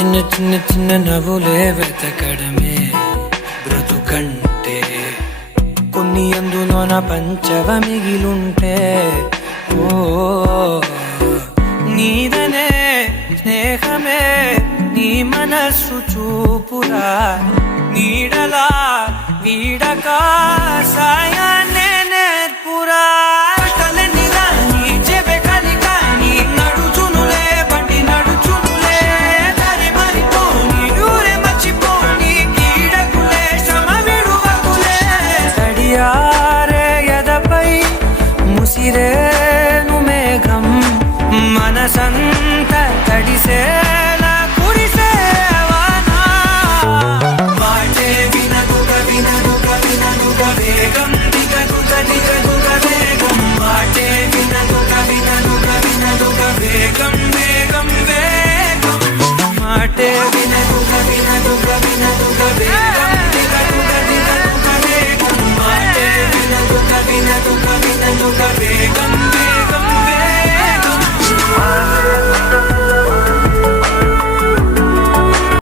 చిన్న చిన్న చిన్న నవ్వులే వెతకడమే బ్రతుకంటే కొన్ని అందులోన పంచవ మిగిలుంటే ఓ నీదనే స్నేహమే నీ మనస్సు చూపురా నీడలా వీడక సాయాన్నే నేర్పురా ముసిరేను మేఘం మనసంత తడిసేలా కురిసేవానా మాటే వినదుగ వినదుగ వినదుగ వేగం దిగదుగ దిగదుగ వేగం మాటే వినదుగ వినదుగ వినదుగ వేగం వేగం వేగం మాటే వినదుగ వినదుగ వినదుగ వేగం దిగదుగ దిగదుగ వేగం మాటే వినదుగ వినదుగ వినదుగ